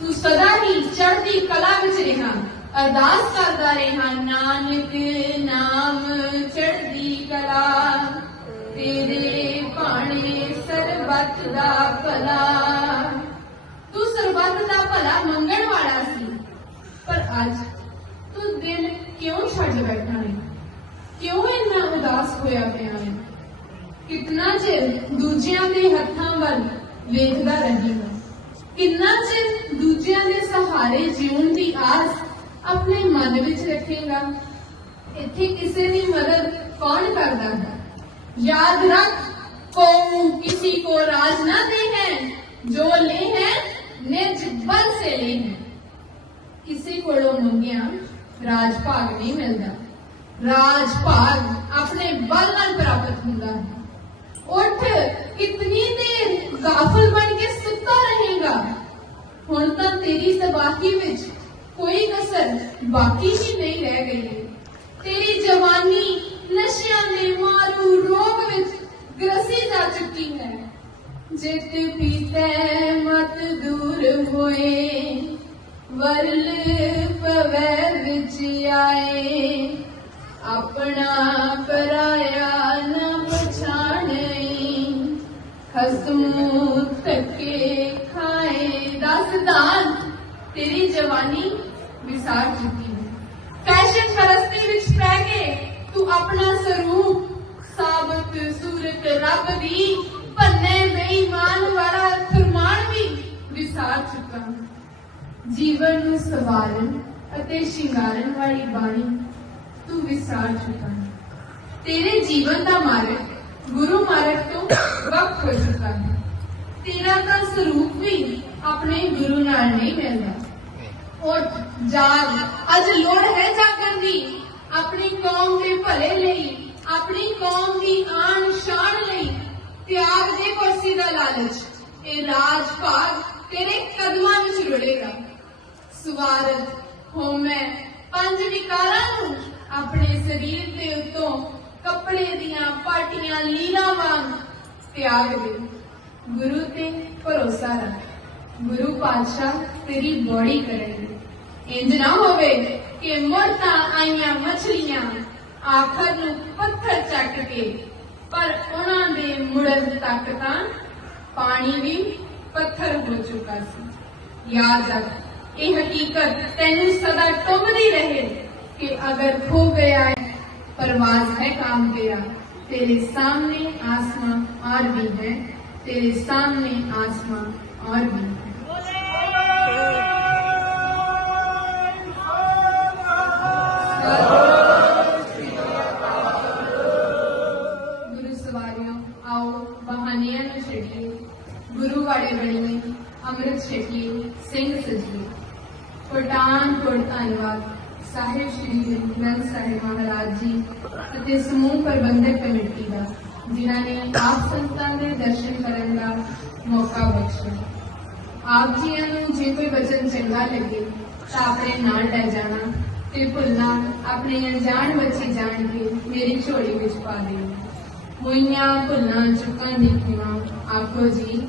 ਤੂੰ ਸਦਾ ਹੀ ਚੜ੍ਹਦੀ ਕਲਾ ਵਿੱਚ ਰਿਹਾ। ਅਰਦਾਸ ਕਰਦਾ ਰਿਹਾ, ਨਾਨਕ ਨਾਮ ਚੜ੍ਹਦੀ ਕਲਾ। ਤੇਰੇ ਭਾਣੇ ਸਰਬੱਤ ਦਾ ਭਲਾ। ਤੂੰ ਸਰਬੱਤ ਦਾ ਭਲਾ ਮੰਗਣ ਵਾਲਾ ਸੀ। ਪਰ ਅੱਜ ਤੂੰ ਦਿਲ ਕਿਉਂ ਛੱਡ ਬੈਠਾ ਹੈ? ਕਿਉਂ ਇੰਨਾ ਉਦਾਸ ਹੋਇਆ ਪਿਆ ਹੈ? ਕਿੰਨਾ ਚਿਰ ਦੂਜਿਆਂ ਦੇ ਹੱਥਾਂ ਵੱਲ ਵੇਖਦਾ ਰਹੇਗਾ ਕਿੰਨਾ ਚਿਰ ਦੂਜਿਆਂ ਦੇ ਸਹਾਰੇ ਜਿਉਣ ਦੀ ਆਸ ਆਪਣੇ ਮਨ ਵਿੱਚ ਰੱਖੇਗਾ ਇੱਥੇ ਕਿਸੇ ਦੀ ਮਦਦ ਕੌਣ ਕਰਦਾ ਹੈ याद रख कौन किसी को राज न दे हैं जो ले हैं निज बल से ले हैं ਕਿਸੇ ਕੋਲੋਂ ਮੰਗਿਆ ਰਾਜ ਭਾਗ ਨਹੀਂ ਮਿਲਦਾ ਰਾਜ ਭਾਗ ਆਪਣੇ ਬਲ ਨਾਲ ਪ੍ਰਾਪਤ ਹੁੰਦਾ ਹੈ ਉੱਠ ਕਿਤਨੀ ਦੇਰ ਗਾਫਲ ਤਬਾਹੀ ਵਿੱਚ ਕੋਈ ਕਸਰ ਬਾਕੀ ਹੀ ਨਹੀਂ ਰਹਿ ਗਈ। ਤੇਰੀ ਜਵਾਨੀ ਨਸ਼ਿਆਂ ਦੇ ਮਾਰੂ ਰੋਗ ਵਿੱਚ ਗ੍ਰਸੀ ਜਾ ਚੁੱਕੀ ਹੈ। ਜਿਤ ਪੀਤੈ ਮਤ ਦੂਰ ਹੋਏ, ਵਰਲ ਪਵੈ ਵਿੱਚ ਆਏ। ਆਪਣਾ ਪਰਾਇਆ ਨਾ ਪਛਾਣਈ ਖਸਮੂ ਤੱਕੇ ਖਾਏ। ਦਸਦਾਨ ਤੇਰੀ ਜਵਾਨੀ ਵਿਸਾਰ ਚੁੱਕੀ ਹੈ। ਫੈਸ਼ਨ ਫਰਸਤੀ ਵਿੱਚ ਪੈ ਕੇ ਤੂੰ ਆਪਣਾ ਸਰੂਪ, ਸਾਬਤ, ਸੂਰਤ, ਰੱਬ ਦੀ ਭੰਨੇ ਬੇਈਮਾਨ ਵਾਲਾ ਫਰਮਾਨ ਵੀ ਵਿਸਾਰ ਚੁੱਕਾ ਜੀਵਨ ਨੂੰ ਸਵਾਰਨ ਅਤੇ ਸ਼ਿੰਗਾਰਨ ਵਾਲੀ ਬਾਣੀ ਤੂੰ ਵਿਸਾਰ ਚੁੱਕਾ ਤੇਰੇ ਜੀਵਨ ਦਾ ਮਾਰਗ ਗੁਰੂ ਮਾਰਗ ਤੋਂ ਵੱਖ ਹੋ ਚੁੱਕਾ ਹੈ। ਤੇਰਾ ਤਾਂ ਸਰੂਪ ਵੀ ਆਪਣੇ ਗੁਰੂ ਨਾਲ ਨਹੀਂ ਮਿਲਦਾ। ਉੱਠ ਜਾਗ ਅੱਜ ਲੋੜ ਹੈ ਜਾਗਣ ਦੀ। ਆਪਣੀ ਕੌਮ ਦੇ ਭਲੇ ਲਈ, ਆਪਣੀ ਕੌਮ ਦੀ ਆਨ ਸ਼ਾਨ ਲਈ ਤਿਆਗ ਦੇ ਕੁਰਸੀ ਦਾ ਲਾਲਚ। ਇਹ ਰਾਜ ਭਾਗ ਤੇਰੇ ਕਦਮਾਂ ਵਿੱਚ ਰੁੜੇਗਾ। ਸਵਾਰਥ ਹੋਮੈ ਪੰਜ ਵਿਕਾਰਾਂ ਨੂੰ ਆਪਣੇ ਸਰੀਰ ਦੇ ਉੱਤੋਂ ਕੱਪੜੇ ਦੀਆਂ ਪਾਟੀਆਂ ਲੀਰਾਂ ਵਾਂਗ ਤਿਆਗ ਦੇ। ਗੁਰੂ ਤੇ ਭਰੋਸਾ ਰੱਖ। ਗੁਰੂ ਪਾਤਸ਼ਾਹ ਤੇਰੀ ਬੋੜੀ ਕਰਨਗੇ ਇੰਜ ਨਾ ਹੋਵੇ ਕਿ ਮੁੜ ਤਾਂ ਆਈਆਂ ਮਛਲੀਆਂ ਆਖਰ ਨੂੰ ਪੱਥਰ ਚੱਟ ਕੇ ਪਰ ਉਹਨਾਂ ਦੇ ਮੁੜਨ ਤੱਕ ਤਾਂ ਪਾਣੀ ਵੀ ਪੱਥਰ ਹੋ ਚੁੱਕਾ ਸੀ ਯਾਦ ਰੱਖ ਇਹ ਹਕੀਕਤ ਤੈਨੂੰ ਸਦਾ ਟੁੰਬਦੀ ਰਹੇ ਕਿ ਅਗਰ ਖੋ ਗਿਆ ਹੈ परवाज है काम तेरा तेरे सामने आसमां और भी है तेरे सामने आसमां और भी है ਗੁਰੂ ਬਣੀਏ ਅੰਮ੍ਰਿਤ ਛਕੀਏ, ਸਿੰਘ ਸਜੀਏ। ਕੋਟਾਨ ਕੋਟ ਧੰਨਵਾਦ। ਸਾਹਿਬ ਸ਼੍ਰੀ ਗੁਰੂ ਗ੍ਰੰਥ ਸਾਹਿਬ ਮਹਾਰਾਜ ਜੀ ਅਤੇ ਸਮੂਹ ਪ੍ਰਬੰਧਕ ਕਮੇਟੀ ਦਾ, ਜਿਨ੍ਹਾਂ ਨੇ ਆਪ ਸੰਤਾਂ ਦੇ ਦਰਸ਼ਨ ਕਰਨ ਦਾ ਮੌਕਾ ਬਖਸ਼ਿਆ। ਆਪ ਜੀਆਂ ਨੂੰ ਜੇ ਕੋਈ ਵਚਨ ਚੰਗਾ ਲੱਗੇ, ਤਾਂ ਆਪਣੇ ਨਾਲ ਲੈ ਜਾਣਾ ਤੇ ਭੁੱਲਣਾ, ਆਪਣੇ ਅਣਜਾਣ ਬੱਚੇ ਜਾਣ ਕੇ ਮੇਰੀ ਝੋਲੀ ਵਿੱਚ ਪਾ ਦੇਣਾ। ਹੋਈਆਂ ਭੁੱਲਾਂ, ਚੁੱਕਾਂ ਦੀ ਖਿਮਾ ਆਖੋ ਜੀ